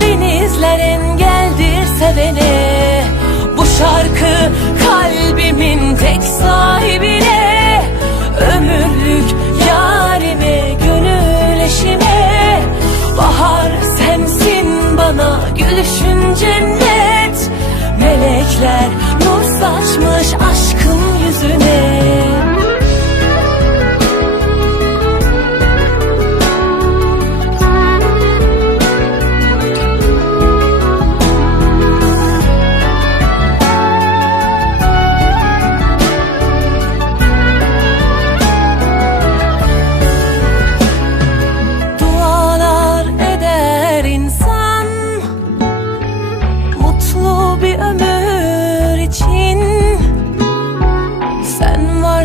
denizler engeldir sevene. Bu şarkı kalbimin tek sahibine. Ömürlük yarime, gönül eşime. Bahar sensin bana gülüşün cennet. Melekler nur saçmış aşkın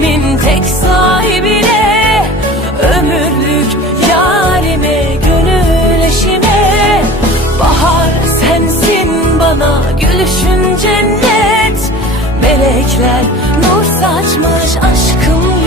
Kalbimin tek sahibine Ömürlük yarime Gönül eşime. Bahar sensin bana Gülüşün cennet. Melekler nur saçmış aşkımla